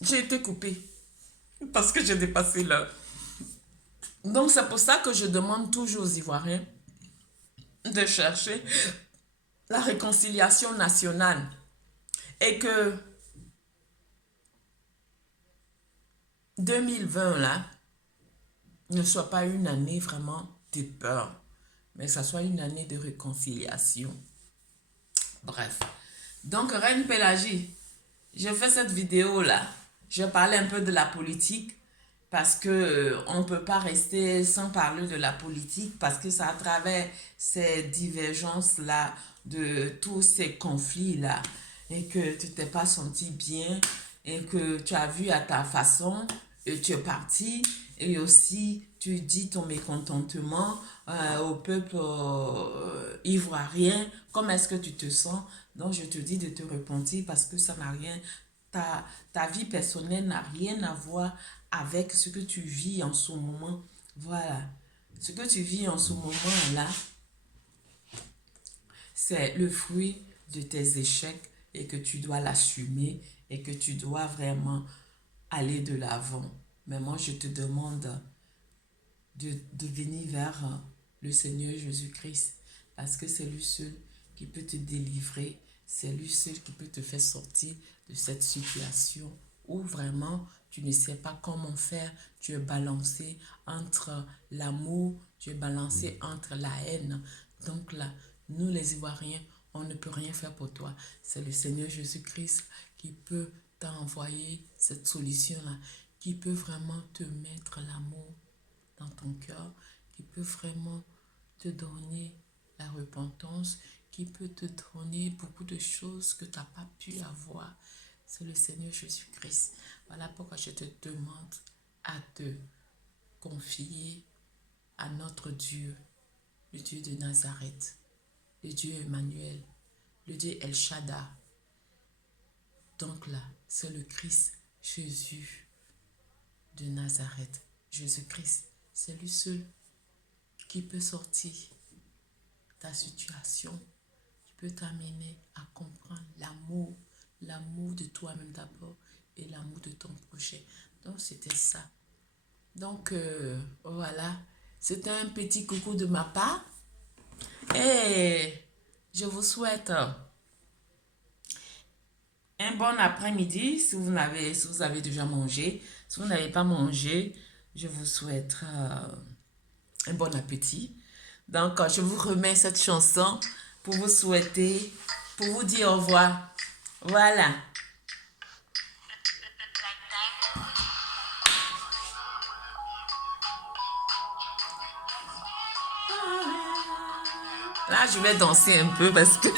j'ai été coupée parce que j'ai dépassé l'heure. Donc, c'est pour ça que je demande toujours aux Ivoiriens de chercher la réconciliation nationale et que 2020, là, ne soit pas une année vraiment de peur, mais que ça soit une année de réconciliation. Bref. Donc, Reine Pélagie, je fais cette vidéo-là. Je parlais un peu de la politique parce que on ne peut pas rester sans parler de la politique parce que c'est à travers ces divergences-là, de tous ces conflits-là, et que tu t'es pas senti bien et que tu as vu à ta façon et tu es parti et aussi tu dis ton mécontentement au peuple ivoirien, comment est-ce que tu te sens. Donc je te dis de te repentir parce que ça n'a rien, ta vie personnelle n'a rien à voir avec ce que tu vis en ce moment. Voilà. Ce que tu vis en ce moment-là, c'est le fruit de tes échecs et que tu dois l'assumer et que tu dois vraiment aller de l'avant. Mais moi, je te demande de venir vers le Seigneur Jésus-Christ parce que c'est lui seul qui peut te délivrer, c'est lui seul qui peut te faire sortir de cette situation où vraiment tu ne sais pas comment faire, tu es balancé entre l'amour, tu es balancé entre la haine. Donc là, nous les Ivoiriens, on ne peut rien faire pour toi. C'est le Seigneur Jésus-Christ qui peut t'envoyer cette solution-là, qui peut vraiment te mettre l'amour dans ton cœur, qui peut vraiment te donner la repentance, qui peut te donner beaucoup de choses que tu n'as pas pu avoir. C'est le Seigneur Jésus-Christ. Voilà pourquoi je te demande à te confier à notre Dieu, le Dieu de Nazareth, le Dieu Emmanuel, le Dieu El Shaddai. Donc là, c'est le Christ Jésus de Nazareth. Jésus-Christ, c'est lui seul qui peut sortir ta situation, qui peut t'amener à comprendre l'amour, l'amour de toi-même d'abord et l'amour de ton prochain. Donc, c'était ça. Donc, voilà. C'était un petit coucou de ma part. Et je vous souhaite un bon après-midi si vous avez déjà mangé. Si vous n'avez pas mangé, je vous souhaite un bon appétit. Donc, je vous remets cette chanson pour vous souhaiter, pour vous dire au revoir. Voilà. Là, je vais danser un peu parce que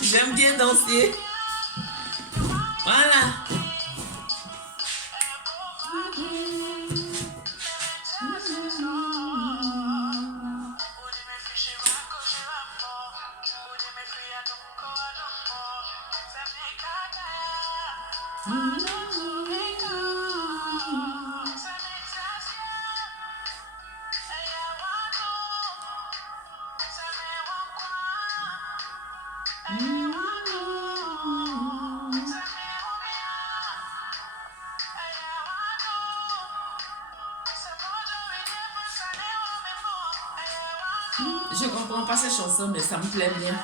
j'aime bien danser. Voilà. Je ne comprends pas cette chanson, mais ça me plaît bien.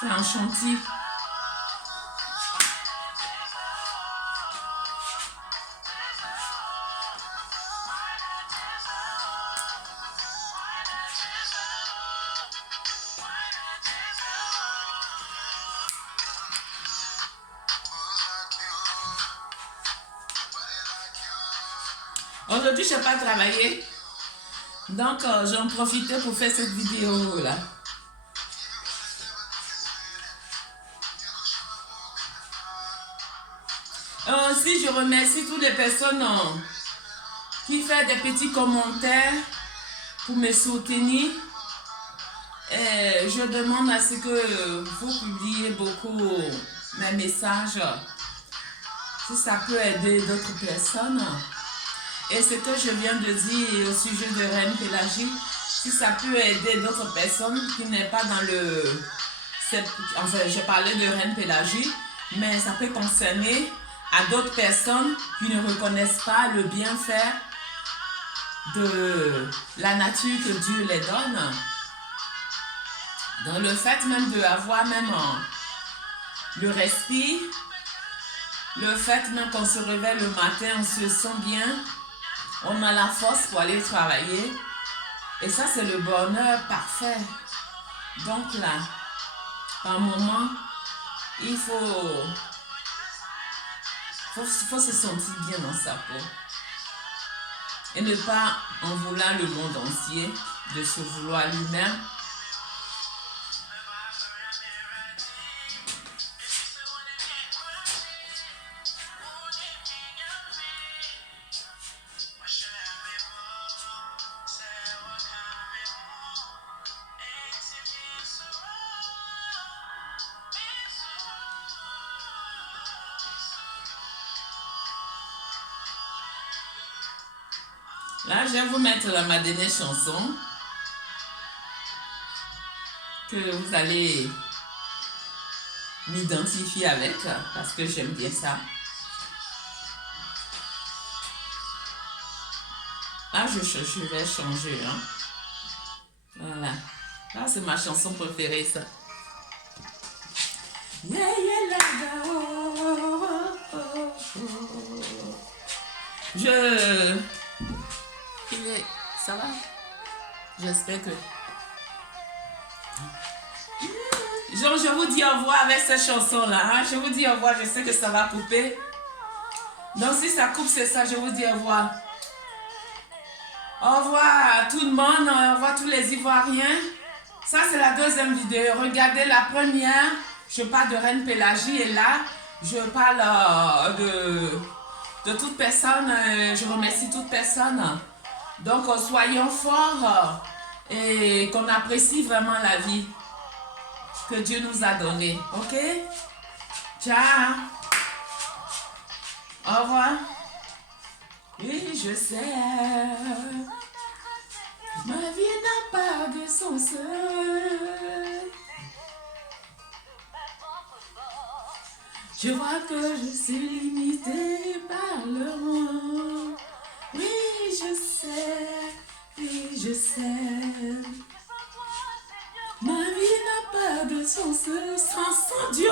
C'est un chantier. Aujourd'hui, je n'ai pas travaillé. Donc, j'en profitais pour faire cette vidéo-là. Aussi, je remercie toutes les personnes qui font des petits commentaires pour me soutenir. Et je demande à ce que vous publiez beaucoup mes messages, si ça peut aider d'autres personnes. Et ce que je viens de dire au sujet de Reine Pélagie, si ça peut aider d'autres personnes qui n'est pas dans le enfin, je parlais de Reine Pélagie, mais ça peut concerner à d'autres personnes qui ne reconnaissent pas le bienfait de la nature que Dieu les donne. Dans le fait même d'avoir même le respire, le fait même qu'on se réveille le matin, on se sent bien, on a la force pour aller travailler. Et ça, c'est le bonheur parfait. Donc là, par moment, il faut se sentir bien dans sa peau. Et ne pas en vouloir le monde entier, de se vouloir lui-même. Là, je vais vous mettre ma dernière chanson que vous allez m'identifier avec parce que j'aime bien ça. Là, je vais changer. Hein. Voilà. Là, c'est ma chanson préférée, ça. Yeah, yeah, la, la, oh, oh, oh. Ça va? J'espère que... Je vous dis au revoir avec cette chanson-là. Hein? Je vous dis au revoir, je sais que ça va couper. Donc si ça coupe, c'est ça, je vous dis au revoir. Au revoir à tout le monde, au revoir tous les Ivoiriens. Ça, c'est la deuxième vidéo. Regardez la première. Je parle de Reine Pélagie et là, je parle de toute personne. Je remercie toute personne. Donc, soyons forts et qu'on apprécie vraiment la vie que Dieu nous a donnée. Ok? Ciao! Au revoir. Oui, je sais. Ma vie n'a pas de sens. Je vois que je suis limitée par le monde. Oui, je sais. Oui, je sais. Ma vie n'a pas de sens. Sans Dieu,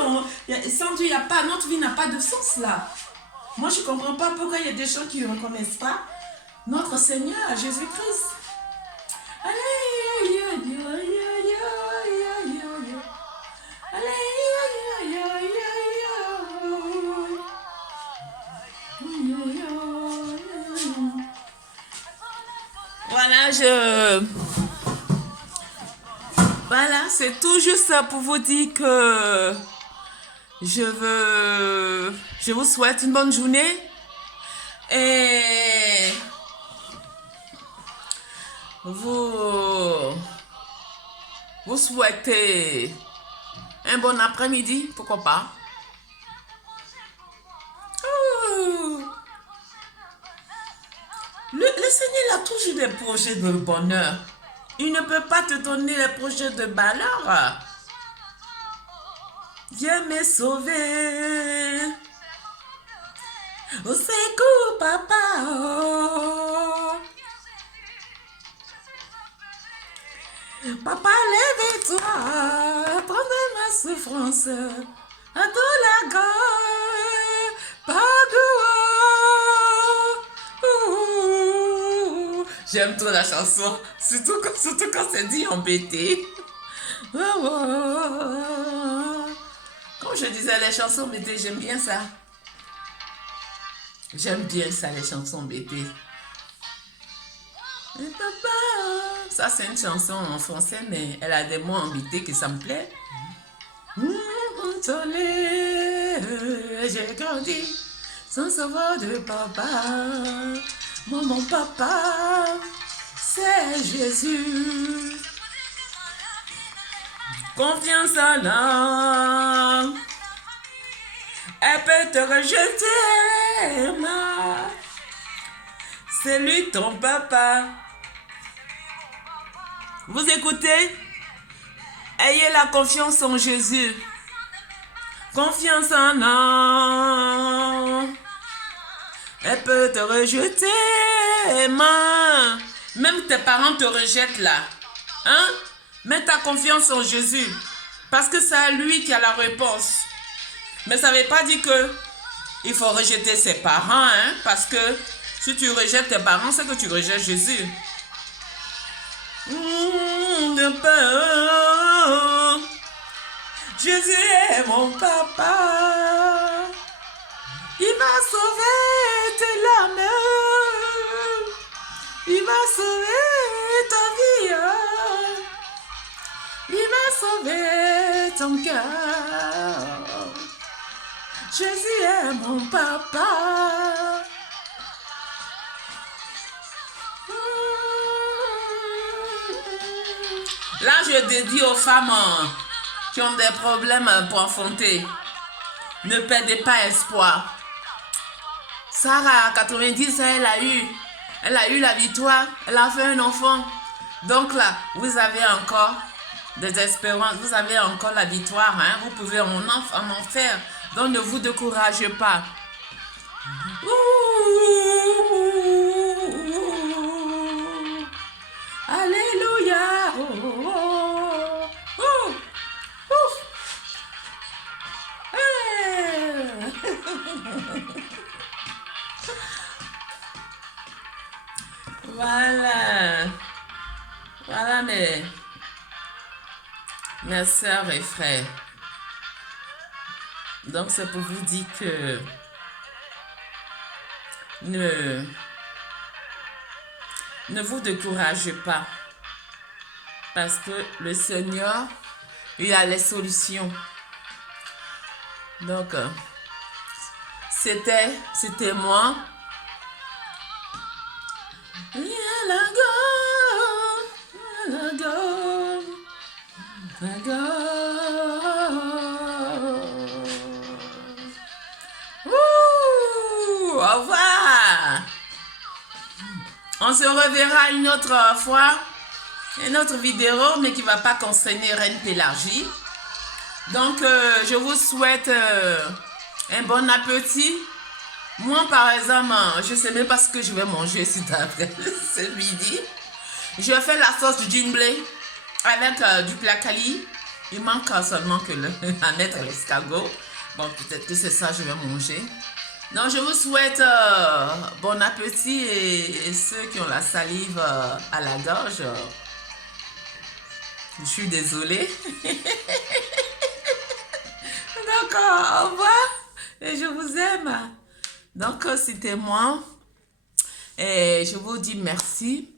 sans Dieu, notre vie n'a pas de sens là. Moi, je ne comprends pas pourquoi il y a des gens qui ne reconnaissent pas notre Seigneur Jésus-Christ. Voilà, c'est tout juste pour vous dire que je vous souhaite une bonne journée et vous souhaitez un bon après-midi, pourquoi pas. Le Seigneur a toujours des projets de bonheur. Il ne peut pas te donner les projets de malheur. Dieu m'est sauvé. Au secours, papa. Papa, lève-toi. Prends ma souffrance. À tout la gorge. J'aime trop la chanson, surtout quand c'est dit embêté. Comme je disais, les chansons embêtées, j'aime bien ça. J'aime bien ça, les chansons embêtées. Et papa, ça c'est une chanson en français, mais elle a des mots embêtés que ça me plaît. J'ai grandi sans savoir de papa. Mon papa, c'est Jésus. Confiance en l'homme. Elle peut te rejeter, c'est lui ton papa. Vous écoutez? Ayez la confiance en Jésus. Confiance en un. Elle peut te rejeter, main. Même tes parents te rejettent là. Hein? Mets ta confiance en Jésus. Parce que c'est à lui qui a la réponse. Mais ça ne veut pas dire que il faut rejeter ses parents. Hein? Parce que si tu rejettes tes parents, c'est que tu rejettes Jésus. De peur. Jésus est mon papa. Il va sauver tes larmes. Il va sauver ta vie. Il va sauver ton cœur. Jésus est mon papa. Là, je dédie aux femmes qui ont des problèmes pour enfanter. Ne perdez pas espoir. Sarah, à 90 ans, elle a eu la victoire. Elle a fait un enfant. Donc là, vous avez encore des espérances. Vous avez encore la victoire. Hein? Vous pouvez en faire. Donc ne vous découragez pas. Alléluia. Voilà. Voilà mes sœurs et frères. Donc c'est pour vous dire que ne vous découragez pas. Parce que le Seigneur, il a les solutions. Donc, c'était moi. Au revoir. On se reverra une autre fois. Une autre vidéo, mais qui ne va pas concerner Reine Pélargie. Donc, je vous souhaite un bon appétit. Moi, par exemple, je ne sais même pas ce que je vais manger cet après ce midi. Je fais la sauce du djimblé avec du placali. Il manque seulement que à mettre l'escargot. Bon, peut-être que c'est ça que je vais manger. Donc, je vous souhaite bon appétit et ceux qui ont la salive à la gorge, je suis désolée. Donc, au revoir et je vous aime. Donc, c'était moi. Et je vous dis merci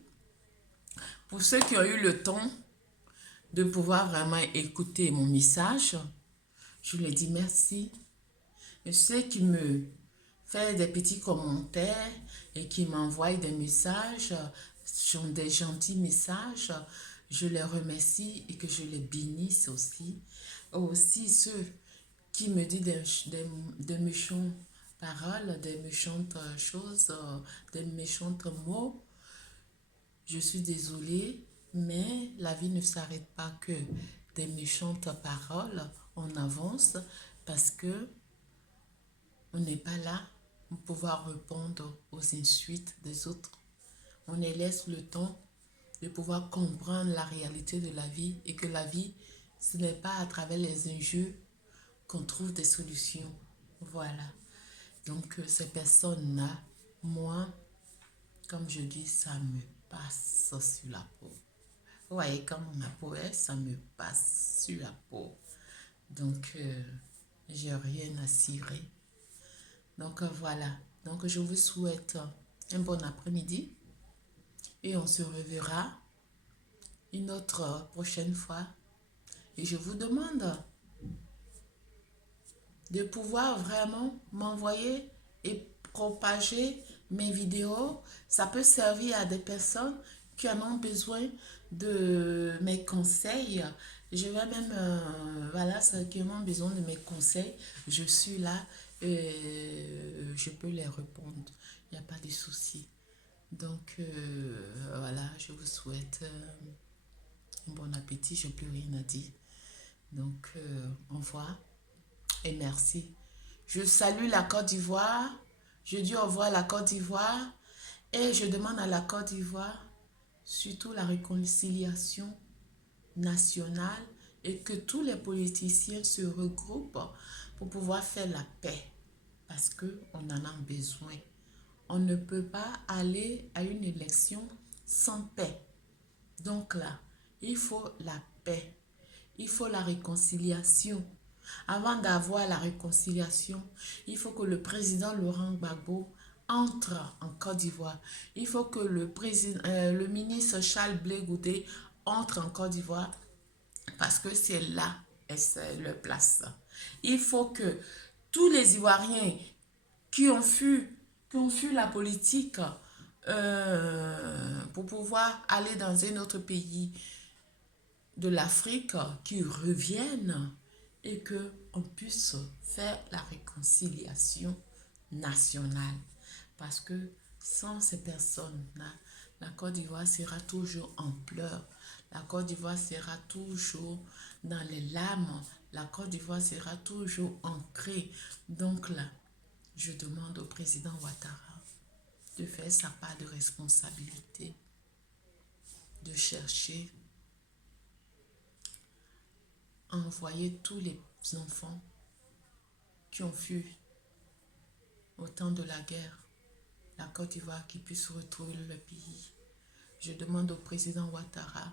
pour ceux qui ont eu le temps de pouvoir vraiment écouter mon message. Je leur dis merci. Et ceux qui me font des petits commentaires et qui m'envoient des messages, des gentils messages, je les remercie et que je les bénisse aussi. Aussi ceux qui me disent des méchantes paroles, des méchantes choses, des méchants mots. Je suis désolée, mais la vie ne s'arrête pas que des méchantes paroles. On avance parce que on n'est pas là pour pouvoir répondre aux insultes des autres. On les laisse le temps de pouvoir comprendre la réalité de la vie et que la vie, ce n'est pas à travers les injures qu'on trouve des solutions. Voilà. Donc, ces personnes-là, moi, comme je dis, ça me passe sur la peau. Vous voyez, comme ma peau est, ça me passe sur la peau. Donc, j'ai rien à cirer. Donc, voilà. Donc, je vous souhaite un bon après-midi. Et on se reverra une autre prochaine fois. Et je vous demande de pouvoir vraiment m'envoyer et propager mes vidéos. Ça peut servir à des personnes qui en ont besoin de mes conseils. Je vais même, voilà, ceux qui ont besoin de mes conseils, je suis là, je peux les répondre. Il n'y a pas de souci. Donc, voilà, je vous souhaite un bon appétit. Je n'ai plus rien à dire. Donc, au revoir et merci. Je salue la Côte d'Ivoire. Je dis au revoir à la Côte d'Ivoire. Et je demande à la Côte d'Ivoire surtout la réconciliation nationale et que tous les politiciens se regroupent pour pouvoir faire la paix parce qu'on en a besoin. On ne peut pas aller à une élection sans paix. Donc là, il faut la paix, il faut la réconciliation. Avant d'avoir la réconciliation, il faut que le président Laurent Gbagbo entre en Côte d'Ivoire. Il faut que le ministre Charles Blé Goudé entre en Côte d'Ivoire parce que c'est là et c'est leur place. Il faut que tous les Ivoiriens qui ont fui la politique pour pouvoir aller dans un autre pays de l'Afrique, qui reviennent et qu'on puisse faire la réconciliation nationale. Parce que sans ces personnes-là, la Côte d'Ivoire sera toujours en pleurs. La Côte d'Ivoire sera toujours dans les larmes. La Côte d'Ivoire sera toujours ancrée. Donc là, je demande au président Ouattara de faire sa part de responsabilité, de chercher à envoyer tous les enfants qui ont fui au temps de la guerre, la Côte d'Ivoire qui puisse retrouver le pays. Je demande au président Ouattara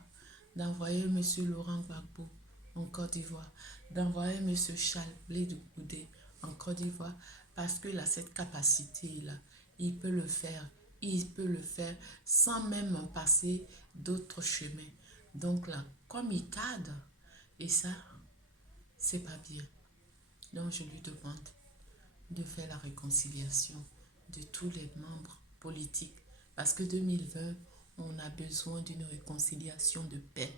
d'envoyer M. Laurent Gbagbo en Côte d'Ivoire, d'envoyer M. Charles Blé Goudé en Côte d'Ivoire, parce qu'il a cette capacité-là. Il peut le faire. Il peut le faire sans même passer d'autres chemins. Donc là, comme il cadre, et ça, c'est pas bien. Donc je lui demande de faire la réconciliation de tous les membres politiques. Parce que 2020, on a besoin d'une réconciliation de paix.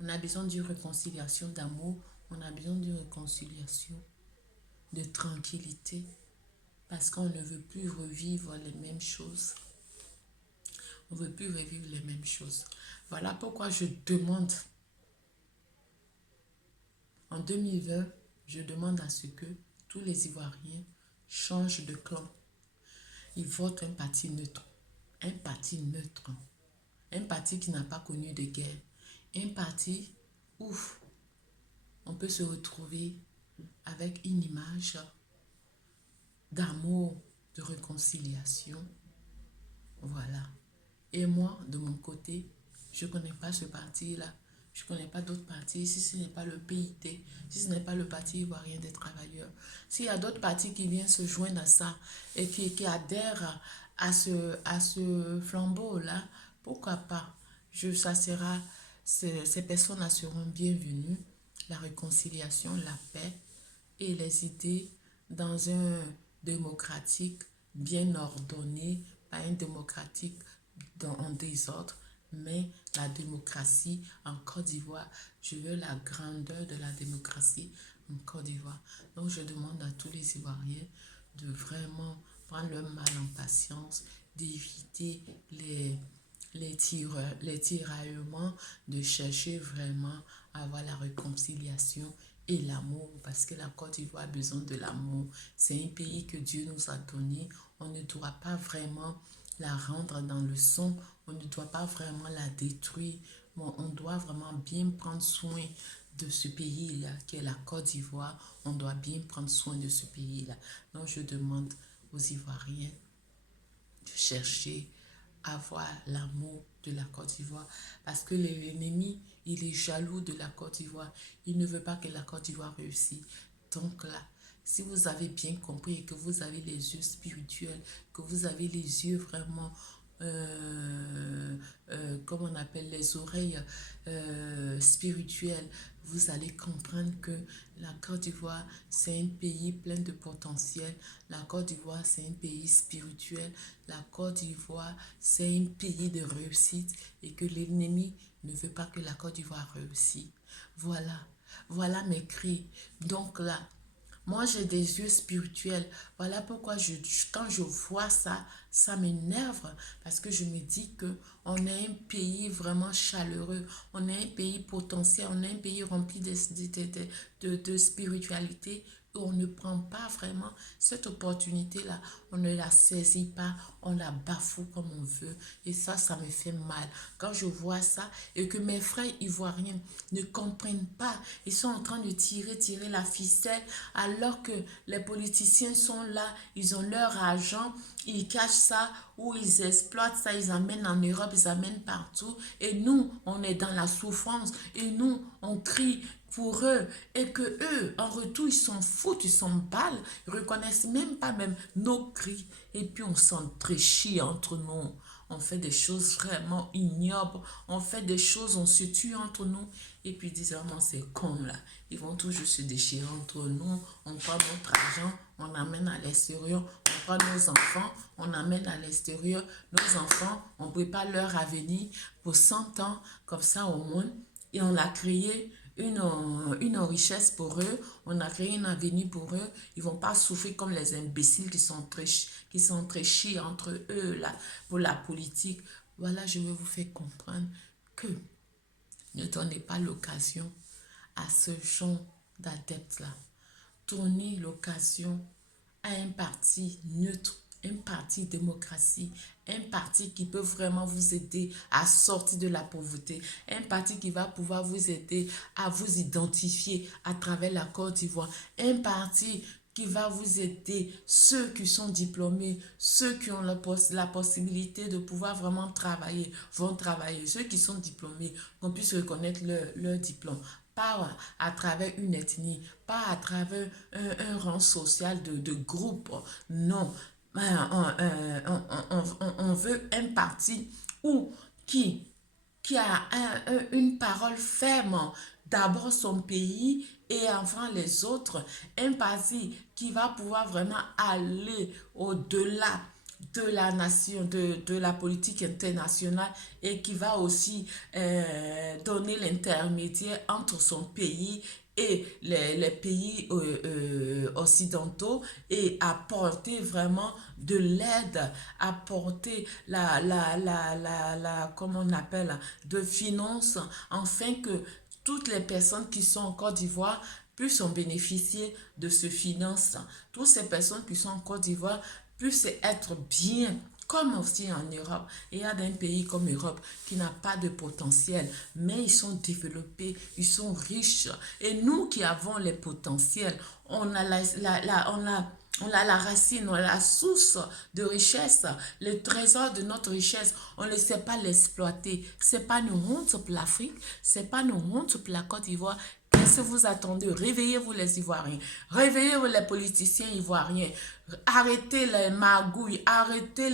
On a besoin d'une réconciliation d'amour. On a besoin d'une réconciliation de tranquillité. Parce qu'on ne veut plus revivre les mêmes choses. On ne veut plus revivre les mêmes choses. Voilà pourquoi je demande, en 2020, je demande à ce que tous les Ivoiriens changent de clan. Ils votent un parti neutre. Un parti neutre. Un parti qui n'a pas connu de guerre. Un parti où on peut se retrouver avec une image d'amour, de réconciliation. Voilà. Et moi, de mon côté, je ne connais pas ce parti-là. Je ne connais pas d'autres partis. Si ce n'est pas le PIT, si ce n'est pas le Parti ivoirien des travailleurs, s'il y a d'autres partis qui viennent se joindre à ça et qui adhèrent à ce flambeau-là, pourquoi pas? Ces personnes seront bienvenues. La réconciliation, la paix et les idées dans un démocratique bien ordonné, pas un démocratique en désordre, mais la démocratie en Côte d'Ivoire. Je veux la grandeur de la démocratie en Côte d'Ivoire. Donc je demande à tous les Ivoiriens de vraiment prendre leur mal en patience, d'éviter les tiraillements, de chercher vraiment à avoir la réconciliation et l'amour, parce que la Côte d'Ivoire a besoin de l'amour. C'est un pays que Dieu nous a donné. On ne doit pas vraiment la rendre dans le son. On ne doit pas vraiment la détruire. Bon, on doit vraiment bien prendre soin de ce pays-là, qui est la Côte d'Ivoire. On doit bien prendre soin de ce pays-là. Donc, je demande aux Ivoiriens de chercher à avoir l'amour de la Côte d'Ivoire. Parce que l'ennemi, il est jaloux de la Côte d'Ivoire. Il ne veut pas que la Côte d'Ivoire réussisse. Donc là, si vous avez bien compris et que vous avez les yeux spirituels, que vous avez les yeux vraiment, comme on appelle les oreilles spirituelles, vous allez comprendre que la Côte d'Ivoire, c'est un pays plein de potentiel. La Côte d'Ivoire, c'est un pays spirituel. La Côte d'Ivoire, c'est un pays de réussite et que l'ennemi ne veut pas que la Côte d'Ivoire réussisse. Voilà, voilà mes cris. Donc là, Moi, j'ai des yeux spirituels. Voilà pourquoi quand je vois ça, ça m'énerve parce que je me dis que on est un pays vraiment chaleureux, on est un pays potentiel, on est un pays rempli de spiritualité. Et on ne prend pas vraiment cette opportunité-là. On ne la saisit pas, on la bafoue comme on veut. Et ça me fait mal. Quand je vois ça et que mes frères ivoiriens ne comprennent pas, ils sont en train de tirer la ficelle alors que les politiciens sont là, ils ont leur argent, ils cachent ça ou ils exploitent ça, ils amènent en Europe, ils amènent partout. Et nous, on est dans la souffrance. Et nous, on crie pour eux et que eux, en retour, ils s'en foutent, ils s'en balent, ils reconnaissent même pas même nos cris et puis on s'entréchit entre nous. On fait des choses vraiment ignobles, on fait des choses, on se tue entre nous et puis disent vraiment c'est con là. Ils vont toujours se déchirer entre nous, on prend notre argent, on amène à l'extérieur, on prend nos enfants, on amène à l'extérieur, nos enfants, on prépare leur avenir pour 100 ans comme ça au monde et on a créé une richesse pour eux, on a créé un avenir pour eux, ils vont pas souffrir comme les imbéciles qui sont très chiés entre eux là, pour la politique. Voilà, je vais vous faire comprendre que ne donnez pas l'occasion à ce genre d'adeptes-là. Tournez l'occasion à un parti neutre, un parti démocratie, un parti qui peut vraiment vous aider à sortir de la pauvreté, un parti qui va pouvoir vous aider à vous identifier à travers la Côte d'Ivoire, un parti qui va vous aider, ceux qui sont diplômés, ceux qui ont la possibilité de pouvoir vraiment travailler, vont travailler, ceux qui sont diplômés, qu'on puisse reconnaître leur diplôme, pas à travers une ethnie, pas à travers un rang social de groupe, non. On veut un parti où, qui, qui a une parole ferme, d'abord son pays et enfin les autres, un parti qui va pouvoir vraiment aller au-delà de la nation, de la politique internationale et qui va aussi donner l'intermédiaire entre son pays et les pays occidentaux et apporter vraiment de l'aide, apporter comment on appelle, de finances, afin que toutes les personnes qui sont en Côte d'Ivoire puissent en bénéficier de ce finance. Toutes ces personnes qui sont en Côte d'Ivoire puissent être bien, comme aussi en Europe. Il y a des pays comme l'Europe qui n'a pas de potentiel, mais ils sont développés, ils sont riches. Et nous qui avons les potentiels, on a on a la racine, on a la source de richesse, le trésor de notre richesse. On ne sait pas l'exploiter. Ce n'est pas une honte pour l'Afrique, ce n'est pas une honte pour la Côte d'Ivoire. Qu'est-ce que vous attendez? Réveillez-vous les Ivoiriens, réveillez-vous les politiciens ivoiriens, arrêtez les magouilles, arrêtez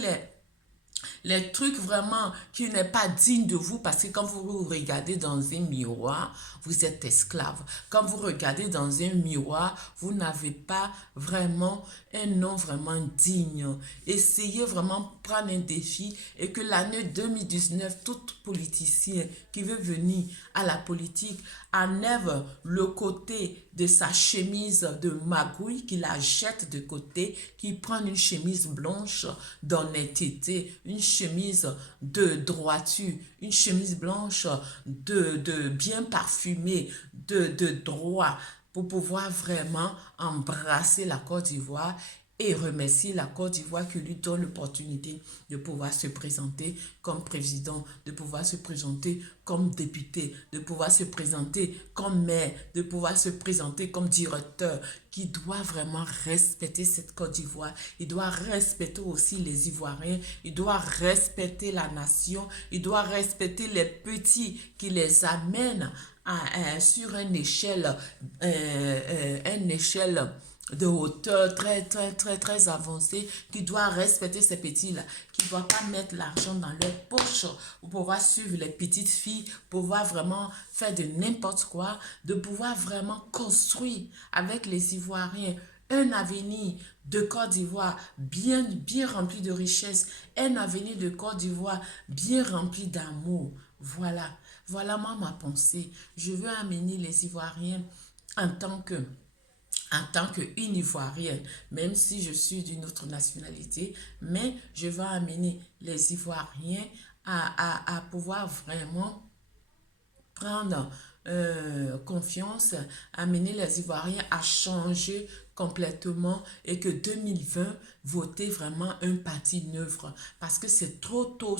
les trucs vraiment qui n'est pas digne de vous parce que quand vous vous regardez dans un miroir, vous êtes esclave. Quand vous regardez dans un miroir, vous n'avez pas vraiment un nom vraiment digne. Essayez vraiment de prendre un défi et que l'année 2019, tout politicien qui veut venir à la politique enlève le côté de sa chemise de magouille, qu'il la jette de côté, qu'il prenne une chemise blanche d'honnêteté, une chemise de droiture, une chemise blanche de bien parfumée, de droit, pour pouvoir vraiment embrasser la Côte d'Ivoire et remercier la Côte d'Ivoire qui lui donne l'opportunité de pouvoir se présenter comme président, de pouvoir se présenter comme député, de pouvoir se présenter comme maire, de pouvoir se présenter comme directeur, qui doit vraiment respecter cette Côte d'Ivoire. Il doit respecter aussi les Ivoiriens, il doit respecter la nation, il doit respecter les petits qui les amènent sur une échelle de hauteur très avancée, qui doit respecter ces petits-là, qui ne doit pas mettre l'argent dans leur poche pour pouvoir suivre les petites filles, pouvoir vraiment faire de n'importe quoi, de pouvoir vraiment construire avec les Ivoiriens un avenir de Côte d'Ivoire bien rempli de richesses, un avenir de Côte d'Ivoire bien rempli d'amour. Voilà moi ma pensée. Je veux amener les Ivoiriens en tant que en tant qu'une Ivoirienne, même si je suis d'une autre nationalité, mais je vais amener les Ivoiriens à pouvoir vraiment prendre confiance, amener les Ivoiriens à changer complètement et que 2020, voter vraiment un parti neuf. Parce que c'est trop tôt,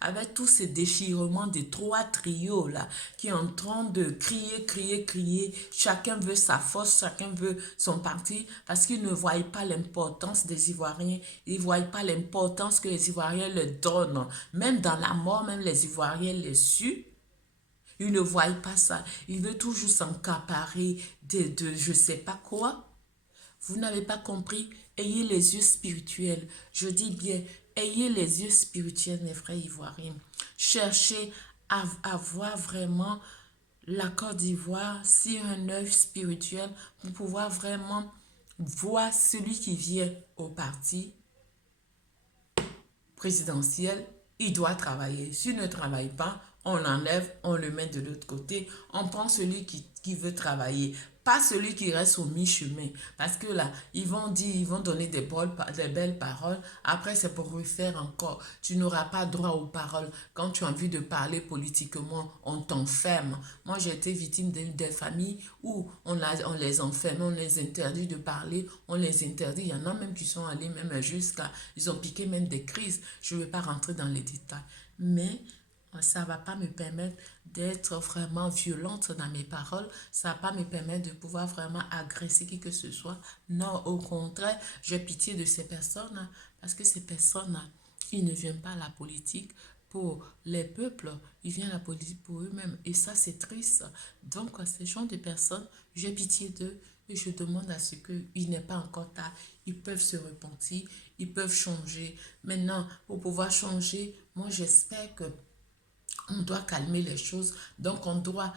avec tous ces déchirements des trois trios là, qui est en train de crier, crier, crier. Chacun veut sa force, chacun veut son parti, parce qu'ils ne voient pas l'importance des Ivoiriens, ils ne voient pas l'importance que les Ivoiriens leur donnent. Même dans la mort, même les Ivoiriens les suent. Ils ne voient pas ça. Ils veulent toujours s'encaparer de je ne sais pas quoi. Vous n'avez pas compris. Ayez les yeux spirituels. Je dis bien, ayez les yeux spirituels, mes frères ivoiriens. Cherchez à voir vraiment la Côte d'Ivoire sur un œil spirituel pour pouvoir vraiment voir celui qui vient au parti présidentiel, il doit travailler. S'il ne travaille pas, on l'enlève, on le met de l'autre côté. On prend celui qui veut travailler, pas celui qui reste au mi-chemin. Parce que là, ils vont dire, ils vont donner des belles paroles. Après, c'est pour refaire encore. Tu n'auras pas droit aux paroles. Quand tu as envie de parler politiquement, on t'enferme. Moi, j'ai été victime des familles où on les enferme, on les interdit de parler, on les interdit. Il y en a même qui sont allés même jusqu'à, ils ont piqué même des crises. Je ne vais pas rentrer dans les détails. Mais ça ne va pas me permettre d'être vraiment violente dans mes paroles. Ça ne va pas me permettre de pouvoir vraiment agresser qui que ce soit. Non, au contraire, j'ai pitié de ces personnes parce que ces personnes, ils ne viennent pas à la politique pour les peuples, ils viennent à la politique pour eux-mêmes. Et ça, c'est triste. Donc, ces gens de personnes, j'ai pitié d'eux et je demande à ce qu'il n'est pas encore tard. Ils peuvent se repentir, ils peuvent changer. Maintenant, pour pouvoir changer, moi, j'espère que on doit calmer les choses. Donc, on doit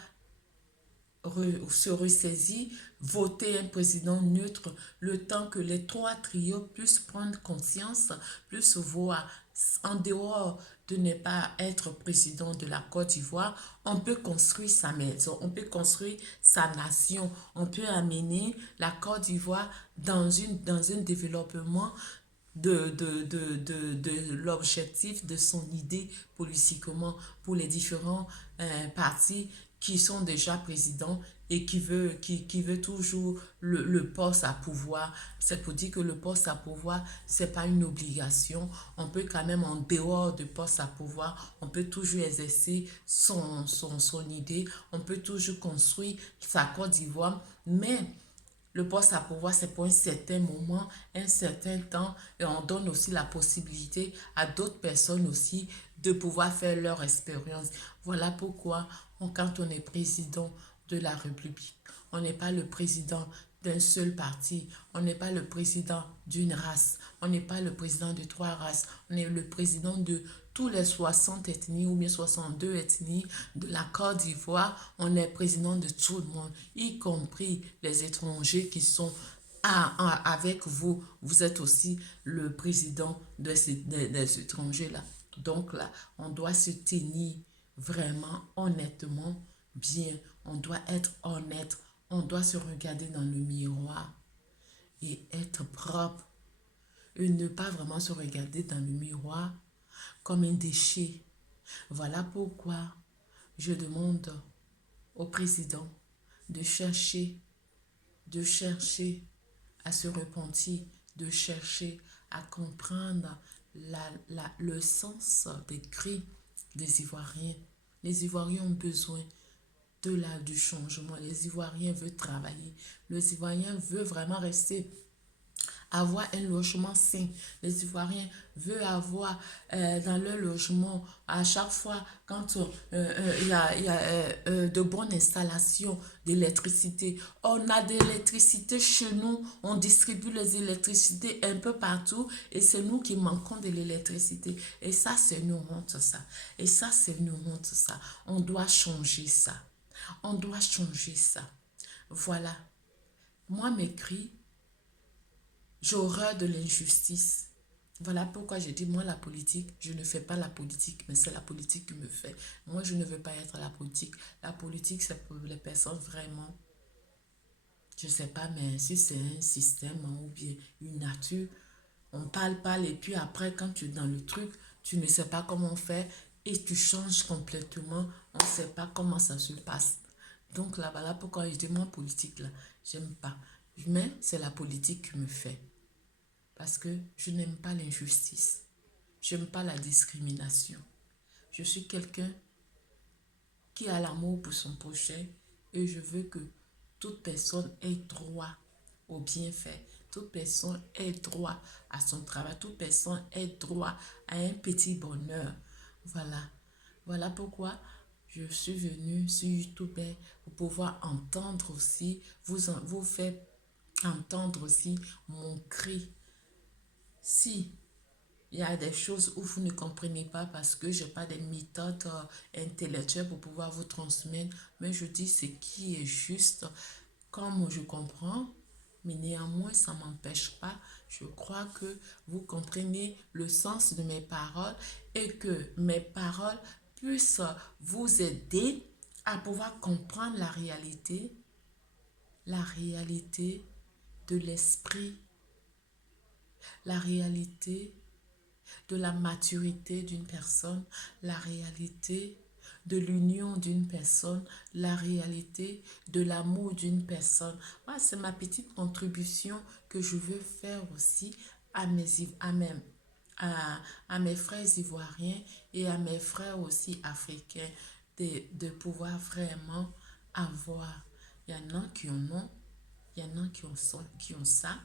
se ressaisir, voter un président neutre, le temps que les trois trios puissent prendre conscience, puissent voir, en dehors de ne pas être président de la Côte d'Ivoire, on peut construire sa maison, on peut construire sa nation, on peut amener la Côte d'Ivoire dans un développement de l'objectif de son idée politiquement pour les différents partis qui sont déjà présidents et qui veut toujours le poste à pouvoir. C'est pour dire que le poste à pouvoir, c'est pas une obligation. On peut quand même, en dehors du poste à pouvoir, on peut toujours exercer son idée. On peut toujours construire sa Côte d'Ivoire. Mais le poste à pouvoir, c'est pour un certain moment, un certain temps, et on donne aussi la possibilité à d'autres personnes aussi de pouvoir faire leur expérience. Voilà pourquoi, quand on est président de la République, on n'est pas le président d'un seul parti, on n'est pas le président d'une race, on n'est pas le président de trois races, on est le président de tous les 60 ethnies ou bien 62 ethnies de la Côte d'Ivoire. On est président de tout le monde, y compris les étrangers qui sont avec vous. Vous êtes aussi le président des étrangers-là. Donc là, on doit se tenir vraiment honnêtement bien. On doit être honnête. On doit se regarder dans le miroir et être propre. Et ne pas vraiment se regarder dans le miroir comme un déchet. Voilà pourquoi je demande au président de chercher à se repentir, de chercher à comprendre le sens des cris des Ivoiriens. Les Ivoiriens ont besoin du changement. Les Ivoiriens veulent travailler. Les Ivoiriens veulent vraiment rester, avoir un logement sain. Les Ivoiriens veulent avoir dans leur logement, à chaque fois, quand il y a de bonnes installations d'électricité. On a de l'électricité chez nous, on distribue les électricités un peu partout et c'est nous qui manquons de l'électricité. Et ça, c'est une honte, ça. Et ça, c'est une honte, ça. On doit changer ça. On doit changer ça. Voilà. Moi, mes cris, j'ai horreur de l'injustice. Voilà pourquoi je dis, moi, la politique, je ne fais pas la politique, mais c'est la politique qui me fait. Moi, je ne veux pas être la politique. La politique, c'est pour les personnes vraiment je ne sais pas, mais si c'est un système ou bien une nature, on parle et puis après, quand tu es dans le truc, tu ne sais pas comment faire et tu changes complètement. On ne sait pas comment ça se passe. Donc là, voilà pourquoi je dis moi politique là, j'aime pas. Mais c'est la politique qui me fait. Parce que je n'aime pas l'injustice. Je n'aime pas la discrimination. Je suis quelqu'un qui a l'amour pour son prochain et je veux que toute personne ait droit au bienfait. Toute personne ait droit à son travail. Toute personne ait droit à un petit bonheur. Voilà. Voilà pourquoi je suis venue sur YouTube pour pouvoir entendre aussi, vous faire entendre aussi mon cri. Si il y a des choses où vous ne comprenez pas parce que je n'ai pas des méthodes intellectuelles pour pouvoir vous transmettre, mais je dis ce qui est juste comme je comprends, mais néanmoins, ça ne m'empêche pas. Je crois que vous comprenez le sens de mes paroles et que mes paroles puissent vous aider à pouvoir comprendre la réalité de l'esprit, la réalité de la maturité d'une personne, la réalité de l'union d'une personne, la réalité de l'amour d'une personne. Moi, c'est ma petite contribution que je veux faire aussi à à mes frères ivoiriens et à mes frères aussi africains de pouvoir vraiment avoir. Il y en a qui en ont, il y en a qui ont ça,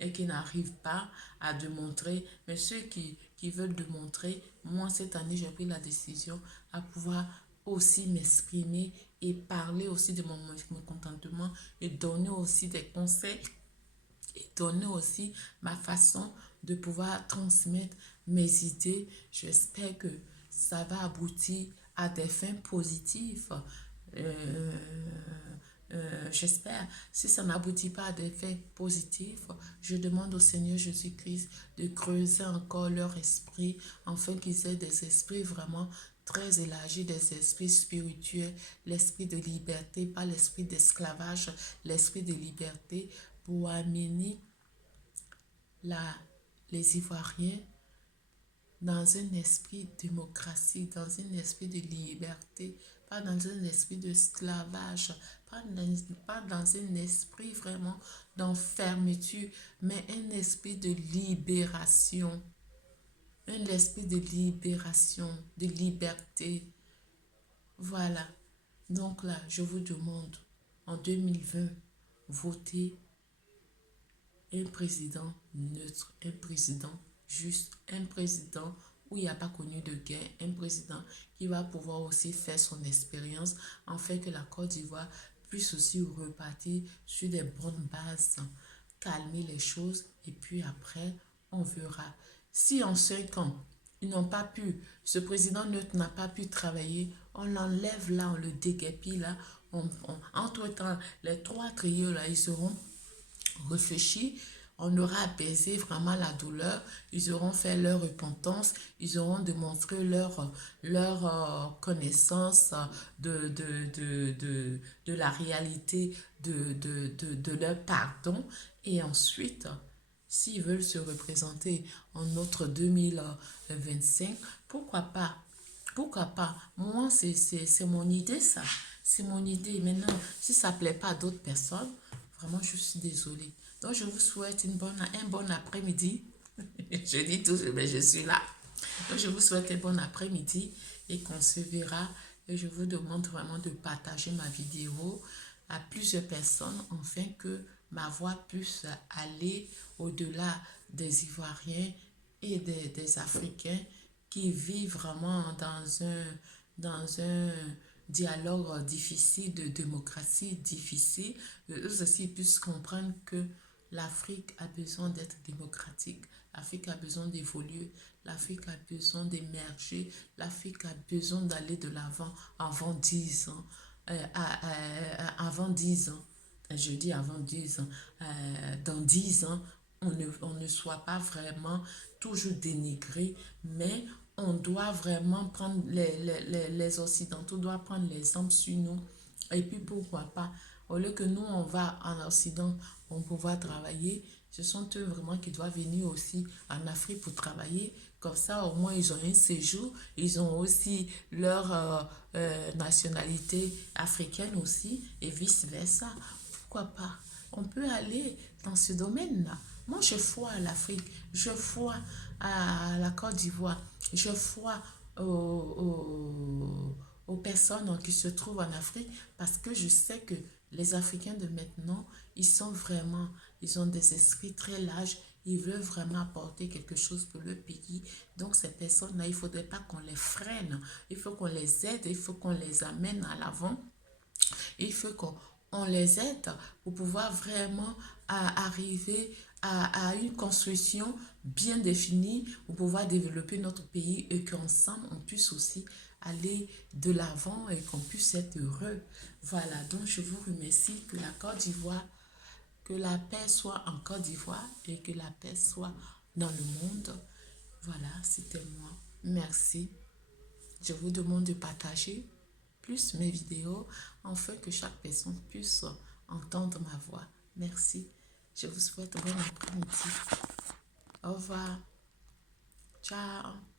et qui n'arrivent pas à démontrer. Mais ceux qui veulent démontrer, moi cette année j'ai pris la décision à pouvoir aussi m'exprimer et parler aussi de mon mécontentement et donner aussi des conseils et donner aussi ma façon de pouvoir transmettre mes idées. J'espère que ça va aboutir à des fins positives. Euh, J'espère. Si ça n'aboutit pas à des faits positifs, je demande au Seigneur Jésus-Christ de creuser encore leur esprit, afin qu'ils aient des esprits vraiment très élargis, des esprits spirituels, l'esprit de liberté, pas l'esprit d'esclavage, l'esprit de liberté, pour amener la, les Ivoiriens dans un esprit de démocratie, dans un esprit de liberté, pas dans un esprit d'esclavage, pas dans un esprit vraiment d'enfermeture, mais un esprit de libération, un esprit de libération, de liberté. Voilà. Donc là, je vous demande, en 2020, votez un président neutre, un président juste, un président où il n'y a pas connu de guerre, un président qui va pouvoir aussi faire son expérience en fait que la Côte d'Ivoire puisse aussi repartir sur des bonnes bases, calmer les choses et puis après, on verra. Si en 5 ans, ils n'ont pas pu, ce président neutre n'a pas pu travailler, on l'enlève là, on le déguépille là, entre-temps, les trois trios là, ils seront réfléchi, on aura apaisé vraiment la douleur, ils auront fait leur repentance, ils auront démontré leur connaissance de la réalité de leur pardon. Et ensuite, s'ils veulent se représenter en notre 2025, pourquoi pas? Pourquoi pas? Moi, c'est mon idée, ça. C'est mon idée. Maintenant, si ça ne plaît pas à d'autres personnes, vraiment, je suis désolée. Donc, je vous souhaite un bon après-midi. Je dis tout, mais je suis là. Donc, je vous souhaite un bon après-midi et qu'on se verra. Et je vous demande vraiment de partager ma vidéo à plusieurs personnes afin que ma voix puisse aller au-delà des Ivoiriens et des Africains qui vivent vraiment dans un dialogue difficile, de démocratie difficile. Eux aussi puissent comprendre que l'Afrique a besoin d'être démocratique, l'Afrique a besoin d'évoluer, l'Afrique a besoin d'émerger, l'Afrique a besoin d'aller de l'avant avant 10 ans. Avant 10 ans, je dis avant 10 ans, dans 10 ans, on ne soit pas vraiment toujours dénigré, mais on doit vraiment prendre, les Occidentaux doivent prendre l'exemple sur nous. Et puis pourquoi pas, Au lieu que nous, on va en Occident pour pouvoir travailler, ce sont eux vraiment qui doivent venir aussi en Afrique pour travailler. Comme ça, au moins, ils ont un séjour. Ils ont aussi leur nationalité africaine aussi et vice-versa. Pourquoi pas? On peut aller dans ce domaine-là. Moi, je foi à l'Afrique, je foi à la Côte d'Ivoire, je foi aux personnes qui se trouvent en Afrique parce que je sais que les Africains de maintenant, ils sont vraiment, ils ont des esprits très larges, ils veulent vraiment apporter quelque chose pour le pays. Donc ces personnes-là, il ne faudrait pas qu'on les freine, il faut qu'on les aide, il faut qu'on les amène à l'avant. Il faut qu'on les aide pour pouvoir vraiment arriver à une construction bien définie pour pouvoir développer notre pays et qu'ensemble on puisse aussi aller de l'avant et qu'on puisse être heureux. Voilà, donc je vous remercie que la Côte d'Ivoire, que la paix soit en Côte d'Ivoire et que la paix soit dans le monde. Voilà, c'était moi. Merci. Je vous demande de partager plus mes vidéos afin que chaque personne puisse entendre ma voix. Merci. Je vous souhaite un bon après-midi. Au revoir. Ciao.